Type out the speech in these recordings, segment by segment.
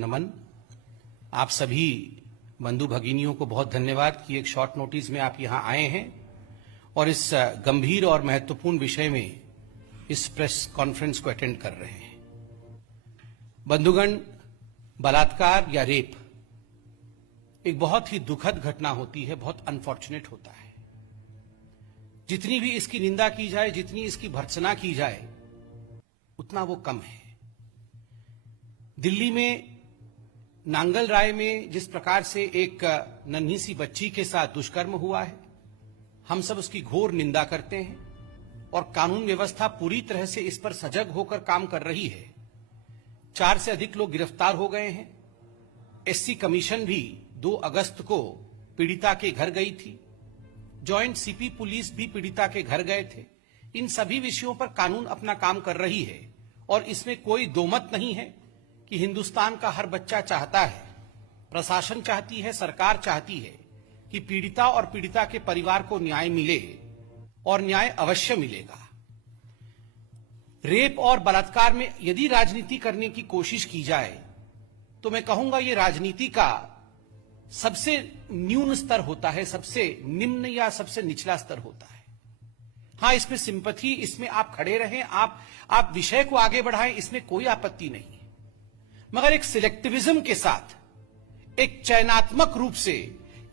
नमन। आप सभी बंधु भगिनियों को बहुत धन्यवाद कि एक शॉर्ट नोटिस में आप यहां आए हैं और इस गंभीर और महत्वपूर्ण विषय में इस प्रेस कॉन्फ्रेंस को अटेंड कर रहे हैं। बंधुगण, बलात्कार या रेप एक बहुत ही दुखद घटना होती है, बहुत अनफॉर्चुनेट होता है। जितनी भी इसकी निंदा की जाए, जितनी इसकी भर्त्सना की जाए, उतना वो कम है। दिल्ली में नांगल राय में जिस प्रकार से एक नन्ही सी बच्ची के साथ दुष्कर्म हुआ है, हम सब उसकी घोर निंदा करते हैं और कानून व्यवस्था पूरी तरह से इस पर सजग होकर काम कर रही है। 4 से अधिक लोग गिरफ्तार हो गए हैं। एससी कमीशन भी 2 अगस्त को पीड़िता के घर गई थी। जॉइंट सीपी पुलिस भी पीड़िता के घर गए थे। इन सभी विषयों पर कानून अपना काम कर रही है और इसमें कोई दोमत नहीं है कि हिंदुस्तान का हर बच्चा चाहता है, प्रशासन चाहती है, सरकार चाहती है कि पीड़िता और पीड़िता के परिवार को न्याय मिले और न्याय अवश्य मिलेगा। रेप और बलात्कार में यदि राजनीति करने की कोशिश की जाए तो मैं कहूंगा ये राजनीति का सबसे न्यून स्तर होता है, सबसे निम्न या सबसे निचला स्तर होता है। हां, इसमें सिंपैथी, इसमें आप खड़े रहें, आप विषय को आगे बढ़ाएं, इसमें कोई आपत्ति नहीं है। मगर एक सिलेक्टिविज्म के साथ, एक चयनात्मक रूप से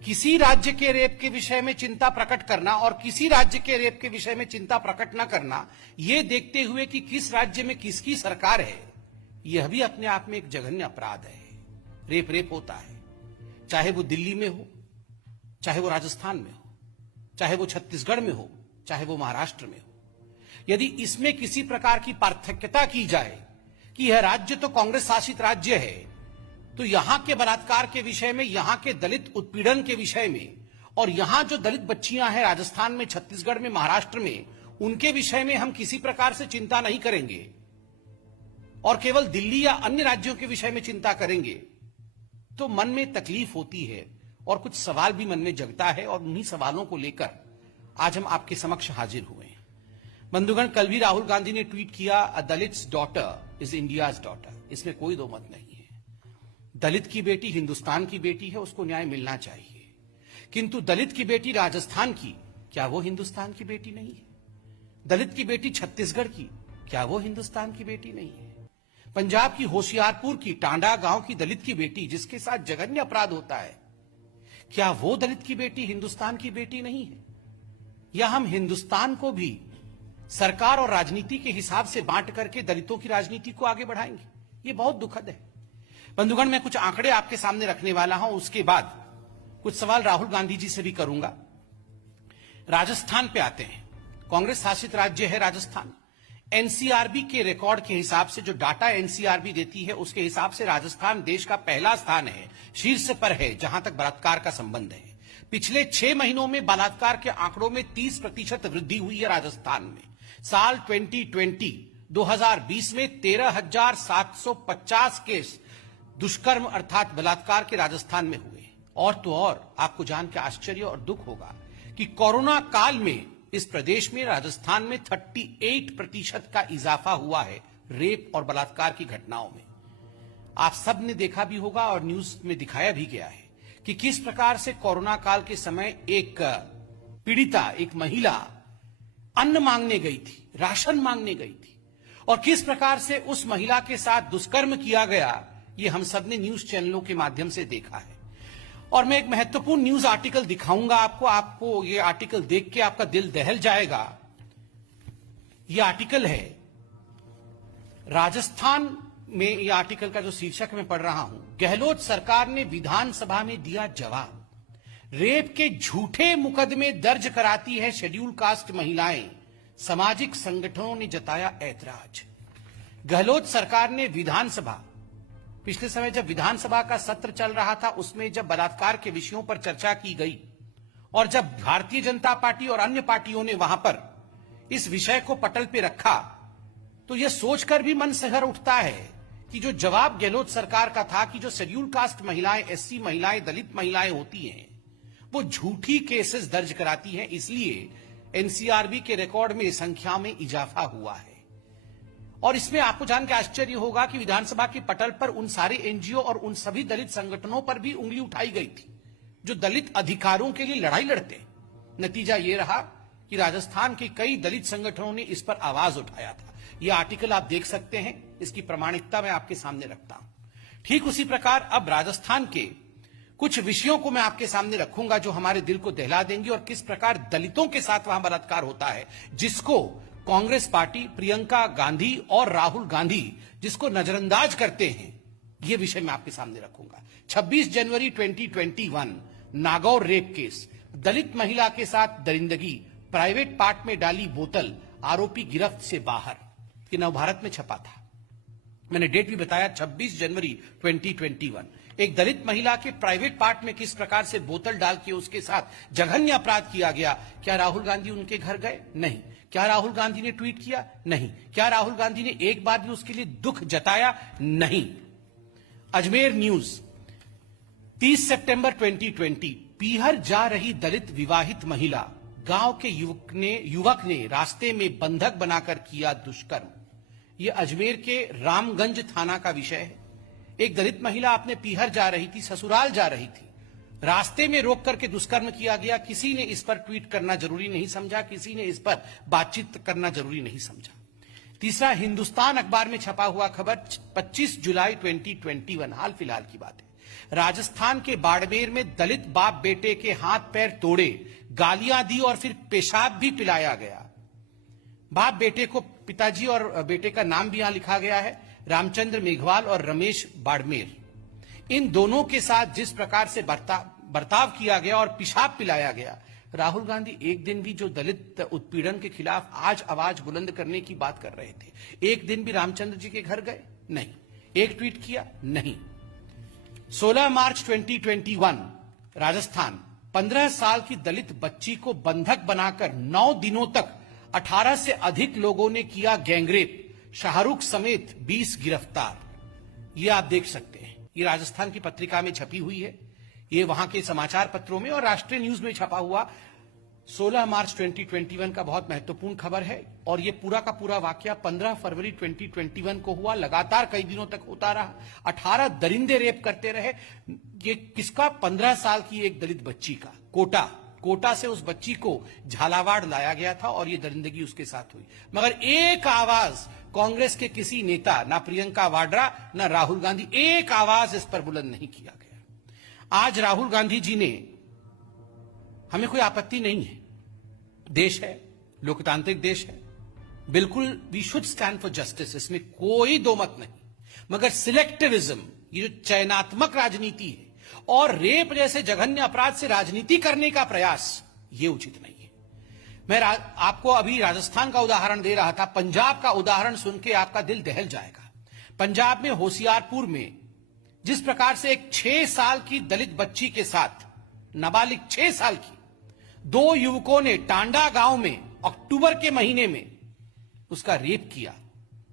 किसी राज्य के रेप के विषय में चिंता प्रकट करना और किसी राज्य के रेप के विषय में चिंता प्रकट न करना, यह देखते हुए कि किस राज्य में किसकी सरकार है, यह भी अपने आप में एक जघन्य अपराध है। रेप होता है, चाहे वो दिल्ली में हो, चाहे वो राजस्थान में हो, चाहे वो छत्तीसगढ़ में हो, चाहे वो महाराष्ट्र में हो। यदि इसमें किसी प्रकार की पार्थक्यता की जाए कि यह राज्य तो कांग्रेस शासित राज्य है, तो यहां के बलात्कार के विषय में, यहां के दलित उत्पीड़न के विषय में और यहां जो दलित बच्चियां हैं राजस्थान में, छत्तीसगढ़ में, महाराष्ट्र में, उनके विषय में हम किसी प्रकार से चिंता नहीं करेंगे और केवल दिल्ली या अन्य राज्यों के विषय में चिंता करेंगे, तो मन में तकलीफ होती है और कुछ सवाल भी मन में जगता है और उन्हीं सवालों को लेकर आज हम आपके समक्ष हाजिर हुए हैं। बंधुगण, कल भी राहुल गांधी ने ट्वीट किया, a Dalit's daughter is India's daughter. इसमें कोई दो मत नहीं है। दलित की बेटी हिंदुस्तान की बेटी है, उसको न्याय मिलना चाहिए। किंतु दलित की बेटी राजस्थान की, क्या वो हिंदुस्तान की बेटी नहीं है? दलित की बेटी छत्तीसगढ़ की, क्या वो हिंदुस्तान की बेटी नहीं है? पंजाब की होशियारपुर की, टांडा गांव की दलित की बेटी जिसके साथ जघन्य अपराध होता है, क्या वो दलित की बेटी हिंदुस्तान की बेटी नहीं है? या हम हिंदुस्तान को भी सरकार और राजनीति के हिसाब से बांट करके दलितों की राजनीति को आगे बढ़ाएंगे? ये बहुत दुखद है। बंधुगण, मैं कुछ आंकड़े आपके सामने रखने वाला हूं, उसके बाद कुछ सवाल राहुल गांधी जी से भी करूंगा। राजस्थान पे आते हैं। कांग्रेस शासित राज्य है राजस्थान। एनसीआरबी के रिकॉर्ड के हिसाब से, जो डाटा एनसीआरबी देती है, उसके हिसाब से राजस्थान देश का पहला स्थान है, शीर्ष पर है जहां तक बलात्कार का संबंध है। पिछले 6 महीनों में बलात्कार के आंकड़ों में 30% वृद्धि हुई है राजस्थान में। साल 2020 में 13,750 केस दुष्कर्म अर्थात बलात्कार के राजस्थान में हुए। और तो और आपको जान के आश्चर्य और दुख होगा कि कोरोना काल में इस प्रदेश में, राजस्थान में 38% का इजाफा हुआ है रेप और बलात्कार की घटनाओं में। आप सब ने देखा भी होगा और न्यूज में दिखाया भी गया है कि किस प्रकार से कोरोना काल के समय एक पीड़िता, एक महिला अन्न मांगने गई थी, राशन मांगने गई थी और किस प्रकार से उस महिला के साथ दुष्कर्म किया गया, ये हम सब ने न्यूज चैनलों के माध्यम से देखा है। और मैं एक महत्वपूर्ण न्यूज आर्टिकल दिखाऊंगा आपको ये आर्टिकल देख के आपका दिल दहल जाएगा। ये आर्टिकल है राजस्थान में, ये आर्टिकल का जो शीर्षक मैं पढ़ रहा हूं, गहलोत सरकार ने विधानसभा में दिया जवाब। रेप के झूठे मुकदमे दर्ज कराती है शेड्यूल कास्ट महिलाएं, सामाजिक संगठनों ने जताया ऐतराज। गहलोत सरकार ने विधानसभा, पिछले समय जब विधानसभा का सत्र चल रहा था, उसमें जब बलात्कार के विषयों पर चर्चा की गई और जब भारतीय जनता पार्टी और अन्य पार्टियों ने वहां पर इस विषय को पटल पे रखा, तो यह सोचकर भी मन सिहर उठता है कि जो जवाब गहलोत सरकार का था कि जो शेड्यूल कास्ट महिलाएं, एससी महिलाएं, दलित महिलाएं होती हैं, वो झूठी केसेस दर्ज कराती हैं, इसलिए एनसीआरबी के रिकॉर्ड में संख्या में इजाफा हुआ है। और इसमें आपको जान के आश्चर्य होगा कि विधानसभा के पटल पर उन सारे एनजीओ और उन सभी दलित संगठनों पर भी उंगली उठाई गई थी जो दलित अधिकारों के लिए लड़ाई लड़ते हैं। नतीजा यह रहा कि राजस्थान के कई दलित संगठनों ने इस पर आवाज उठाया था। यह आर्टिकल आप देख सकते हैं, इसकी प्रामाणिकता मैं आपके सामने रखता हूं। ठीक उसी प्रकार अब राजस्थान के कुछ विषयों को मैं आपके सामने रखूंगा जो हमारे दिल को दहला देंगे और किस प्रकार दलितों के साथ वहां बलात्कार होता है, जिसको कांग्रेस पार्टी, प्रियंका गांधी और राहुल गांधी जिसको नजरअंदाज करते हैं, यह विषय मैं आपके सामने रखूंगा। 26 जनवरी 2021 नागौर रेप केस, दलित महिला के साथ दरिंदगी, प्राइवेट पार्ट में डाली बोतल, आरोपी गिरफ्त से बाहर। ये नवभारत में छपा था। मैंने डेट भी बताया 26 जनवरी 2021। एक दलित महिला के प्राइवेट पार्ट में किस प्रकार से बोतल डाल के उसके साथ जघन्य अपराध किया गया। क्या राहुल गांधी उनके घर गए? नहीं। क्या राहुल गांधी ने ट्वीट किया? नहीं। क्या राहुल गांधी ने एक बार भी उसके लिए दुख जताया? नहीं। अजमेर न्यूज 30 सितंबर 2020, पीहर जा रही दलित विवाहित महिला, गांव के युवक ने रास्ते में बंधक बनाकर किया दुष्कर्म। यह अजमेर के रामगंज थाना का विषय है। एक दलित महिला अपने पीहर जा रही थी, ससुराल जा रही थी, रास्ते में रोक करके दुष्कर्म किया गया। किसी ने इस पर ट्वीट करना जरूरी नहीं समझा, किसी ने इस पर बातचीत करना जरूरी नहीं समझा। तीसरा, हिंदुस्तान अखबार में छपा हुआ खबर 25 जुलाई 2021, हाल फिलहाल की बात है। राजस्थान के बाड़मेर में दलित बाप बेटे के हाथ पैर तोड़े, गालियां दी और फिर पेशाब भी पिलाया गया। बाप बेटे को, पिताजी और बेटे का नाम भी यहां लिखा गया है, रामचंद्र मेघवाल और रमेश बाड़मेर। इन दोनों के साथ जिस प्रकार से बर्ताव किया गया और पेशाब पिलाया गया, राहुल गांधी एक दिन भी जो दलित उत्पीड़न के खिलाफ आज आवाज बुलंद करने की बात कर रहे थे, एक दिन भी रामचंद्र जी के घर गए? नहीं। एक ट्वीट किया? नहीं। 16 मार्च 2021 राजस्थान, 15 साल की दलित बच्ची को बंधक बनाकर 9 दिनों तक 18 से अधिक लोगों ने किया गैंगरेप, शाहरुख समेत 20 गिरफ्तार। ये आप देख सकते हैं, ये राजस्थान की पत्रिका में छपी हुई है, ये वहां के समाचार पत्रों में और राष्ट्रीय न्यूज में छपा हुआ 16 मार्च 2021 का बहुत महत्वपूर्ण खबर है। और ये पूरा का पूरा वाकया 15 फरवरी 2021 को हुआ, लगातार कई दिनों तक होता रहा। 18 दरिंदे रेप करते रहे। ये किसका? 15 साल की एक दलित बच्ची का। कोटा से उस बच्ची को झालावाड़ लाया गया था और ये दरिंदगी उसके साथ हुई। मगर एक आवाज कांग्रेस के किसी नेता, ना प्रियंका वाड्रा ना राहुल गांधी, एक आवाज इस पर बुलंद नहीं किया गया। आज राहुल गांधी जी ने, हमें कोई आपत्ति नहीं है, देश है, लोकतांत्रिक देश है, बिल्कुल we should stand for justice, इसमें कोई दो मत नहीं। मगर सिलेक्टिविज्म, ये जो चयनात्मक राजनीति है और रेप जैसे जघन्य अपराध से राजनीति करने का प्रयास, ये उचित नहीं है। मैं आपको अभी राजस्थान का उदाहरण दे रहा था, पंजाब का उदाहरण सुन के आपका दिल दहल जाएगा। पंजाब में होशियारपुर में जिस प्रकार से एक 6 साल की दलित बच्ची के साथ, नाबालिग 6 साल की, 2 युवकों ने टांडा गांव में अक्टूबर के महीने में उसका रेप किया,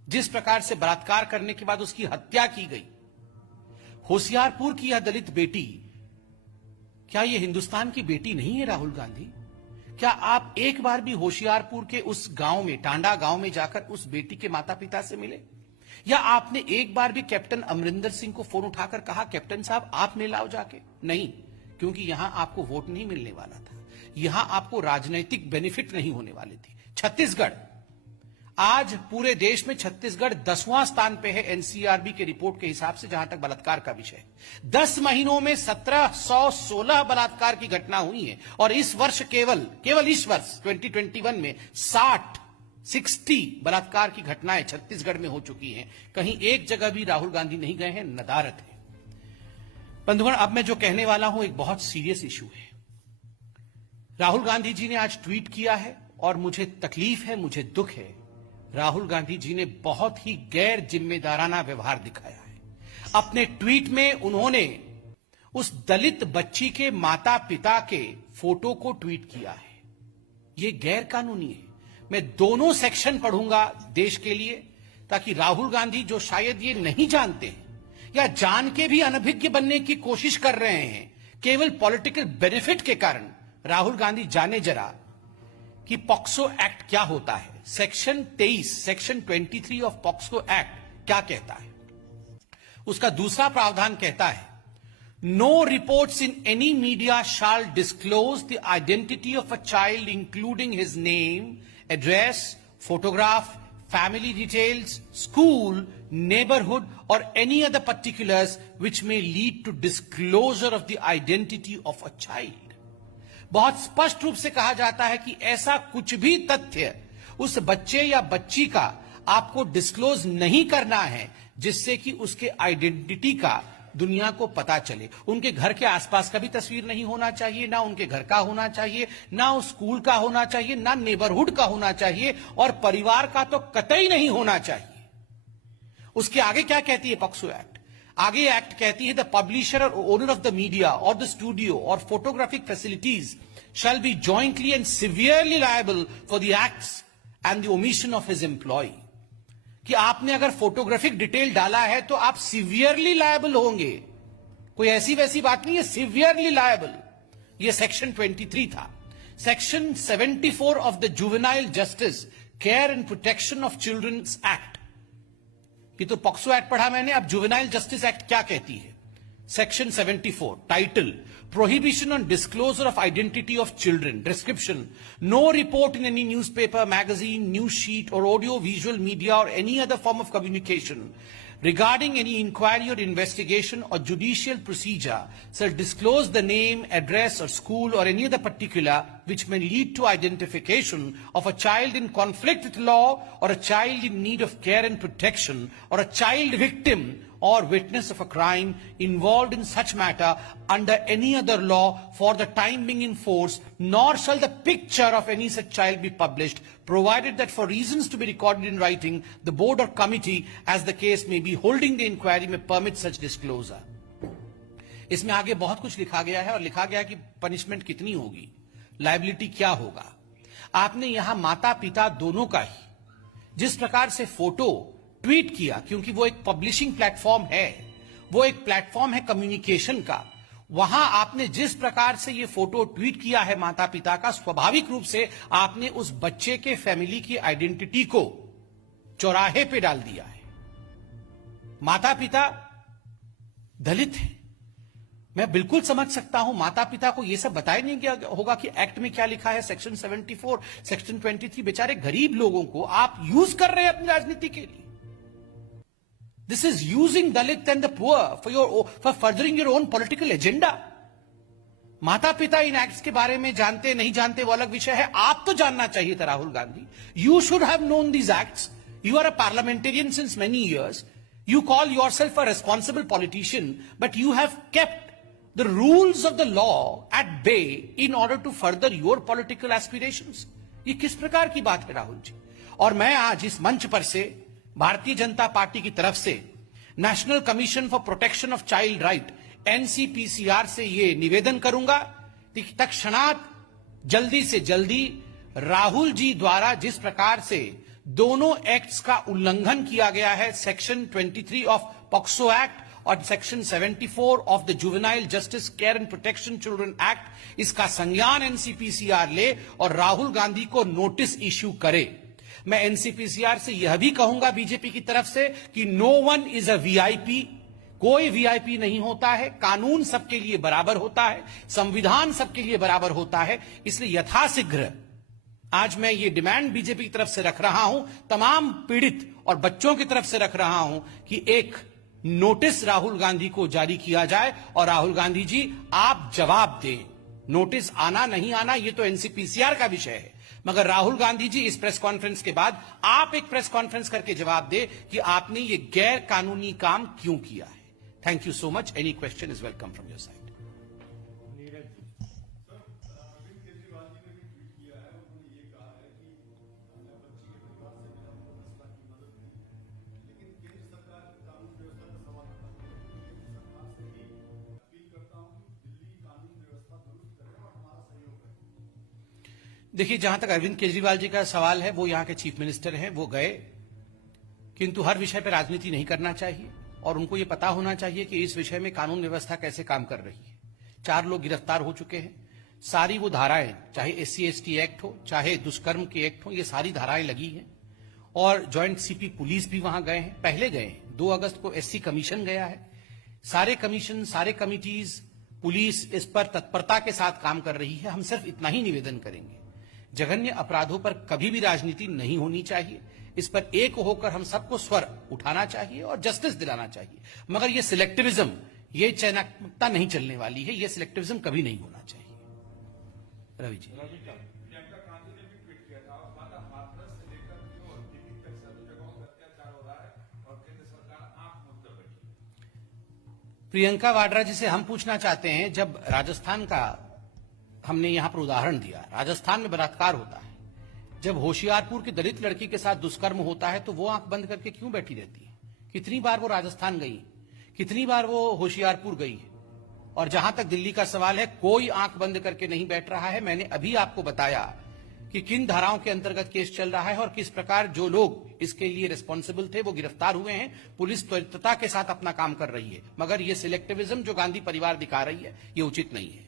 जिस प्रकार से बलात्कार करने के बाद उसकी हत्या की गई। होशियारपुर की यह दलित बेटी, क्या यह हिंदुस्तान की बेटी नहीं है? राहुल गांधी, क्या आप एक बार भी होशियारपुर के उस गांव में, टांडा गांव में जाकर उस बेटी के माता पिता से मिले? या आपने एक बार भी कैप्टन अमरिंदर सिंह को फोन उठाकर कहा, कैप्टन साहब आप मिल आओ जाके? नहीं, क्योंकि यहां आपको वोट नहीं मिलने वाला था, यहां आपको राजनीतिक बेनिफिट नहीं होने वाली थी। छत्तीसगढ़, आज पूरे देश में छत्तीसगढ़ 10वां स्थान पे है एनसीआरबी के रिपोर्ट के हिसाब से, जहां तक बलात्कार का विषय है। 10 महीनों में 1716 बलात्कार की घटना हुई है और इस वर्ष केवल इस वर्ष 2021 में 60 बलात्कार की घटनाएं छत्तीसगढ़ में हो चुकी हैं। कहीं एक जगह भी राहुल गांधी नहीं गए हैं, नदारत है। बंधुगण, अब मैं जो कहने वाला हूं एक बहुत सीरियस इशू है। राहुल गांधी जी ने आज ट्वीट किया है और मुझे तकलीफ है, मुझे दुख है। राहुल गांधी जी ने बहुत ही गैर जिम्मेदाराना व्यवहार दिखाया है। अपने ट्वीट में उन्होंने उस दलित बच्ची के माता पिता के फोटो को ट्वीट किया है। यह गैर कानूनी है। मैं दोनों सेक्शन पढ़ूंगा देश के लिए, ताकि राहुल गांधी, जो शायद ये नहीं जानते हैं या जान के भी अनभिज्ञ बनने की कोशिश कर रहे हैं केवल पॉलिटिकल बेनिफिट के कारण, राहुल गांधी जाने जरा कि पॉक्सो एक्ट क्या होता है। सेक्शन 23, सेक्शन 23 ऑफ पॉक्सो एक्ट क्या कहता है? उसका दूसरा प्रावधान कहता है, no reports in any media shall disclose the identity of a child including his name, address, photograph, family details, school, neighborhood, or any other particulars which may lead to disclosure of the identity of a child. बहुत स्पष्ट रूप से कहा जाता है कि ऐसा कुछ भी तथ्य उस बच्चे या बच्ची का आपको डिस्क्लोज नहीं करना है जिससे कि उसके आइडेंटिटी का दुनिया को पता चले। उनके घर के आसपास का भी तस्वीर नहीं होना चाहिए, ना उनके घर का होना चाहिए, ना उस स्कूल का होना चाहिए, ना नेबरहुड का होना चाहिए, और परिवार का तो कतई नहीं होना चाहिए। उसके आगे क्या कहती है पॉक्सो एक्ट? आगे एक्ट कहती है, द पब्लिशर और ओनर ऑफ द मीडिया और द स्टूडियो और photographic facilities shall be jointly and severally liable for the acts and the omission of his employ. कि आपने अगर फोटोग्राफिक डिटेल डाला है तो आप सिवियरली लायबल होंगे। कोई ऐसी वैसी बात नहीं है, सिवियरली लायबल। ये सेक्शन 23 था। Section 74 of the juvenile justice care and protection of childrens act, ये तो पॉक्सो एक्ट पढ़ा मैंने, अब जुवेनाइल जस्टिस एक्ट क्या कहती है? Section 74, title, prohibition on disclosure of identity of children. Description, no report in any newspaper, magazine, news sheet or audio visual media or any other form of communication regarding any inquiry or investigation or judicial procedure shall disclose the name, address or school or any other particular which may lead to identification of a child in conflict with law or a child in need of care and protection or a child victim or witness of a crime involved in such matter under any other law for the time being in force, nor shall the picture of any such child be published, provided that for reasons to be recorded in writing, the board or committee, as the case may be, holding the inquiry may permit such disclosure. इसमें आगे बहुत कुछ लिखा गया है और लिखा गया है कि पनिशमेंट कितनी होगी, लायबिलिटी क्या होगा। आपने यहां माता पिता दोनों का ही जिस प्रकार से फोटो ट्वीट किया, क्योंकि वो एक पब्लिशिंग प्लेटफॉर्म है, वो एक प्लेटफॉर्म है कम्युनिकेशन का, वहां आपने जिस प्रकार से ये फोटो ट्वीट किया है माता पिता का, स्वाभाविक रूप से आपने उस बच्चे के फैमिली की आइडेंटिटी को चौराहे पे डाल दिया है। माता पिता दलित हैं, मैं बिल्कुल समझ सकता हूं, माता पिता को यह सब बताया नहीं गया होगा कि एक्ट में क्या लिखा है, सेक्शन 74, सेक्शन 23, बेचारे गरीब लोगों को आप यूज कर रहे हैं अपनी राजनीति के लिए। This is using Dalit and the poor for furthering your own political agenda. माता पिता इन एक्ट्स के बारे में जानते नहीं जानते वो अलग विषय है, आप तो जानना चाहिए था Rahul Gandhi. You should have known these acts. You are a parliamentarian since many years. You call yourself a responsible politician, but you have kept the rules of the law at bay in order to further your political aspirations. ये किस प्रकार की बात है राहुल जी? और मैं आज इस मंच पर से भारतीय जनता पार्टी की तरफ से national commission for protection of child right NCPCR से ये निवेदन करूंगा कि तत्क्षणात जल्दी से जल्दी राहुल जी द्वारा जिस प्रकार से दोनों एक्ट्स का उल्लंघन किया गया है, सेक्शन 23 ऑफ पॉक्सो एक्ट और section 74 of the juvenile justice care and protection children act, इसका संज्ञान एनसीपीसीआर ले और राहुल गांधी को नोटिस इश्यू करे। मैं एनसीपीसीआर से यह भी कहूंगा बीजेपी की तरफ से कि no one is a VIP, कोई वीआईपी नहीं होता है, कानून सबके लिए बराबर होता है, संविधान सबके लिए बराबर होता है। इसलिए यथाशीघ्र आज मैं ये डिमांड बीजेपी की तरफ से रख रहा हूं, तमाम पीड़ित और बच्चों की तरफ से रख रहा हूं कि एक नोटिस राहुल गांधी को जारी किया जाए और राहुल गांधी जी आप जवाब दें। नोटिस आना नहीं आना ये तो एनसीपीसीआर का विषय है, मगर राहुल गांधी जी इस प्रेस कॉन्फ्रेंस के बाद आप एक प्रेस कॉन्फ्रेंस करके जवाब दे कि आपने ये गैर कानूनी काम क्यों किया है। Thank you so much. Any question is welcome from your side. देखिए, जहां तक अरविंद केजरीवाल जी का सवाल है, वो यहां के चीफ मिनिस्टर हैं, वो गए, किंतु हर विषय पर राजनीति नहीं करना चाहिए और उनको ये पता होना चाहिए कि इस विषय में कानून व्यवस्था कैसे काम कर रही है। 4 लोग गिरफ्तार हो चुके हैं, सारी वो धाराएं, चाहे SC/ST एक्ट हो, चाहे दुष्कर्म के एक्ट हो, ये सारी धाराएं लगी हैं। और ज्वाइंट CP पुलिस भी वहां गए हैं, पहले गए हैं। 2 अगस्त को SC कमीशन गया है। सारे कमीशन, सारे कमिटीज, पुलिस इस पर तत्परता के साथ काम कर रही है। हम सिर्फ इतना ही निवेदन करेंगे, जघन्य अपराधों पर कभी भी राजनीति नहीं होनी चाहिए। इस पर एक होकर हम सबको स्वर उठाना चाहिए और जस्टिस दिलाना चाहिए। मगर ये सिलेक्टिविज्म, ये चयनात्मकता नहीं चलने वाली है। ये सिलेक्टिविज्म कभी नहीं होना चाहिए। रवि जी, प्रियंका वाड्रा जी से हम पूछना चाहते हैं, जब राजस्थान का हमने यहां पर उदाहरण दिया, राजस्थान में बलात्कार होता है, जब होशियारपुर की दलित लड़की के साथ दुष्कर्म होता है, तो वो आंख बंद करके क्यों बैठी रहती है? कितनी बार वो राजस्थान गई, कितनी बार वो होशियारपुर गई है? और जहां तक दिल्ली का सवाल है, कोई आंख बंद करके नहीं बैठ रहा है। मैंने अभी आपको बताया कि किन धाराओं के अंतर्गत केस चल रहा है और किस प्रकार जो लोग इसके लिए रिस्पॉन्सिबल थे वो गिरफ्तार हुए हैं। पुलिस त्वरितता के साथ अपना काम कर रही है। मगर ये सिलेक्टिविज्म जो गांधी परिवार दिखा रही है, ये उचित नहीं है।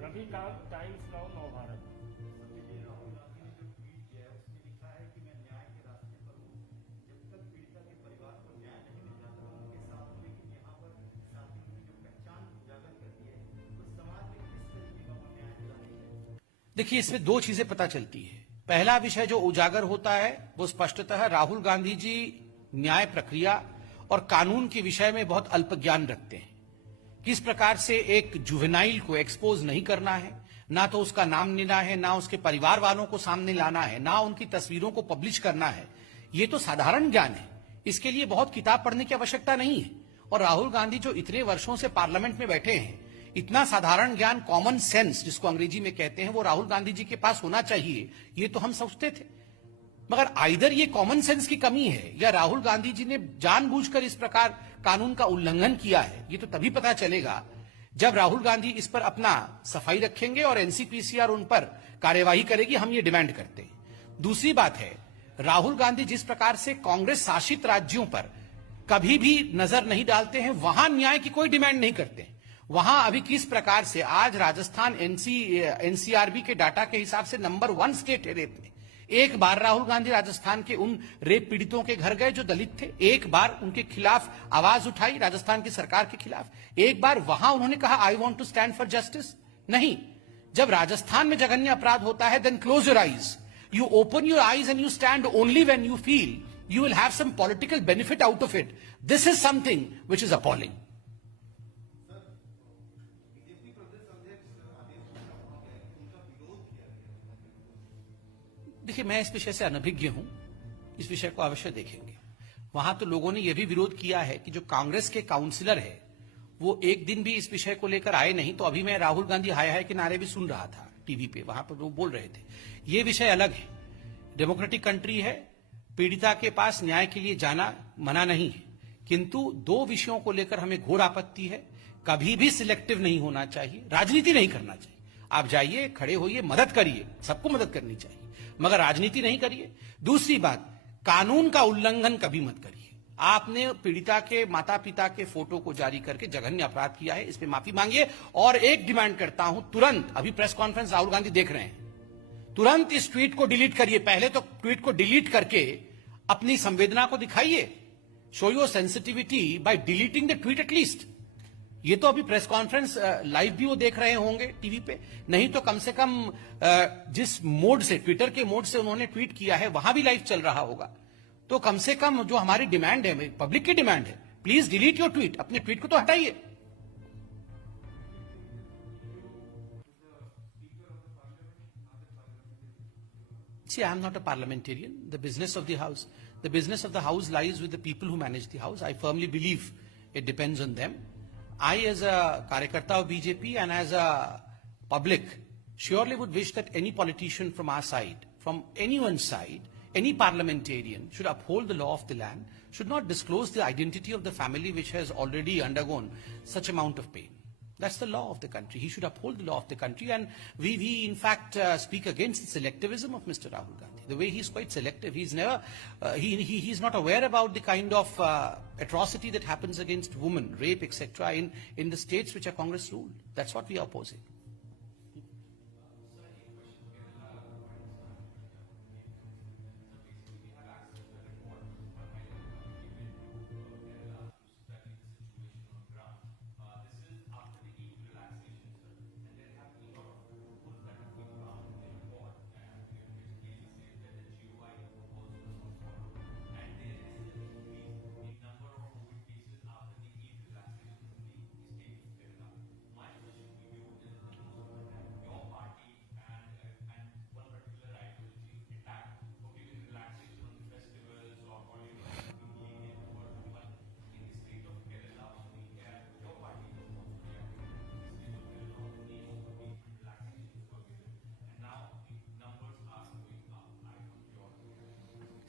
Ravi Times Now Navbharat. देखिए, इसमें 2 चीजें पता चलती है। पहला विषय जो उजागर होता है वो स्पष्टतः राहुल गांधी जी न्याय प्रक्रिया और कानून के विषय में बहुत अल्प ज्ञान रखते हैं। किस प्रकार से एक जुवेनाइल को एक्सपोज नहीं करना है, ना तो उसका नाम लेना है, ना उसके परिवार वालों को सामने लाना है, ना उनकी तस्वीरों को पब्लिश करना है। ये तो साधारण ज्ञान है। इसके लिए बहुत किताब पढ़ने की आवश्यकता नहीं है। और राहुल गांधी जो इतने वर्षों से पार्लियामेंट में बैठे हैं, इतना साधारण ज्ञान, कॉमन सेंस जिसको अंग्रेजी में कहते हैं, वो राहुल गांधी जी के पास होना चाहिए, ये तो हम सोचते थे। मगर आइदर ये कॉमन सेंस की कमी है या राहुल गांधी जी ने जानबूझकर इस प्रकार कानून का उल्लंघन किया है। ये तो तभी पता चलेगा जब राहुल गांधी इस पर अपना सफाई रखेंगे और NCPCR उन पर कार्यवाही करेगी। हम ये डिमांड करते हैं। दूसरी बात है, राहुल गांधी जिस प्रकार से कांग्रेस शासित राज्यों पर कभी भी नजर नहीं डालते हैं, वहां न्याय की कोई डिमांड नहीं करते हैं। वहां अभी किस प्रकार से आज राजस्थान NCRB के डाटा के हिसाब से नंबर 1 स्टेट है रेप में। एक बार राहुल गांधी राजस्थान के उन रेप पीड़ितों के घर गए जो दलित थे, एक बार उनके खिलाफ आवाज उठाई, राजस्थान की सरकार के खिलाफ। एक बार वहां उन्होंने कहा I want to stand for justice. नहीं, जब राजस्थान में जघन्य अपराध होता है, then close your eyes, you open your eyes and you stand only when you feel you will have some political benefit out of it. This is something which is appalling. देखिए, मैं इस विषय से अनभिज्ञ हूं। इस विषय को अवश्य देखेंगे। वहां तो लोगों ने यह भी विरोध किया है कि जो कांग्रेस के काउंसिलर है वो एक दिन भी इस विषय को लेकर आए नहीं। तो अभी मैं राहुल गांधी हाय हाय के नारे भी सुन रहा था टीवी पे, वहां पर वो बोल रहे थे। ये विषय अलग है। डेमोक्रेटिक कंट्री है, पीड़िता के पास न्याय के लिए जाना मना नहीं है, किंतु 2 विषयों को लेकर हमें घोर आपत्ति है। कभी भी सिलेक्टिव नहीं होना चाहिए, राजनीति नहीं करना चाहिए। आप जाइए, खड़े होइए, मदद करिए, सबको मदद करनी चाहिए, मगर राजनीति नहीं करिए। दूसरी बात, कानून का उल्लंघन कभी मत करिए। आपने पीड़िता के माता पिता के फोटो को जारी करके जघन्य अपराध किया है, इस पे माफी मांगिए। और एक डिमांड करता हूं, तुरंत, अभी प्रेस कॉन्फ्रेंस राहुल गांधी देख रहे हैं, तुरंत इस ट्वीट को डिलीट करिए। पहले तो ट्वीट को डिलीट करके अपनी संवेदना को दिखाइए। Show your sensitivity by deleting the tweet at least. ये तो अभी प्रेस कॉन्फ्रेंस लाइव भी वो देख रहे होंगे टीवी पे, नहीं तो कम से कम जिस मोड से, ट्विटर के मोड से उन्होंने ट्वीट किया है, वहां भी लाइव चल रहा होगा। तो कम से कम जो हमारी डिमांड है, पब्लिक की डिमांड है, प्लीज डिलीट योर ट्वीट। अपने ट्वीट को तो हटाइए। See, I am not a parliamentarian. The business of the house lies with the people who manage the house. I firmly believe it depends on them. I, as a Karyakarta of BJP and as a public, surely would wish that any politician from our side, from anyone's side, any parliamentarian should uphold the law of the land, should not disclose the identity of the family which has already undergone such amount of pain. That's the law of the country. He should uphold the law of the country, and we in fact speak against the selectivism of Mr. Rahul Gandhi. The way he's quite selective. He's never, he's not aware about the kind of atrocity that happens against women, rape, etc. in the states which are Congress ruled. That's what we are opposing.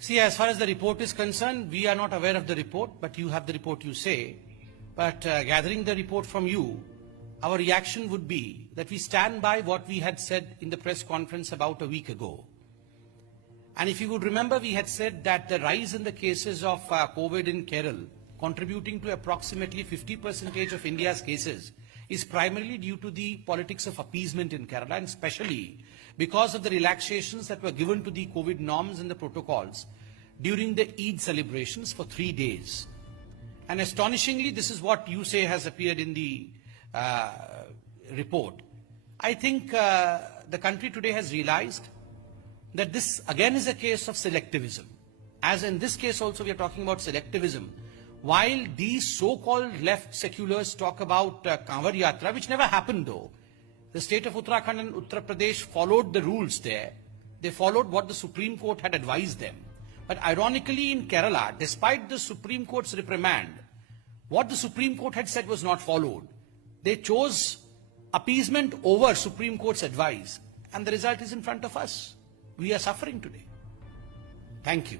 See, as far as the report is concerned, we are not aware of the report, but you have the report, you say. But gathering the report from you, our reaction would be that we stand by what we had said in the press conference about a week ago. And if you would remember, we had said that the rise in the cases of COVID in Kerala, contributing to approximately 50% of India's cases, is primarily due to the politics of appeasement in Kerala, and especially because of the relaxations that were given to the COVID norms and the protocols during the Eid celebrations for 3 days. And astonishingly, this is what you say has appeared in the report. I think the country today has realized that this again is a case of selectivism. As in this case also we are talking about selectivism. While these so-called left seculars talk about Kanwar Yatra, which never happened though, the state of Uttarakhand and Uttar Pradesh followed the rules there. They followed what the Supreme Court had advised them. But ironically in Kerala, despite the Supreme Court's reprimand, what the Supreme Court had said was not followed. They chose appeasement over Supreme Court's advice. And the result is in front of us. We are suffering today. Thank you.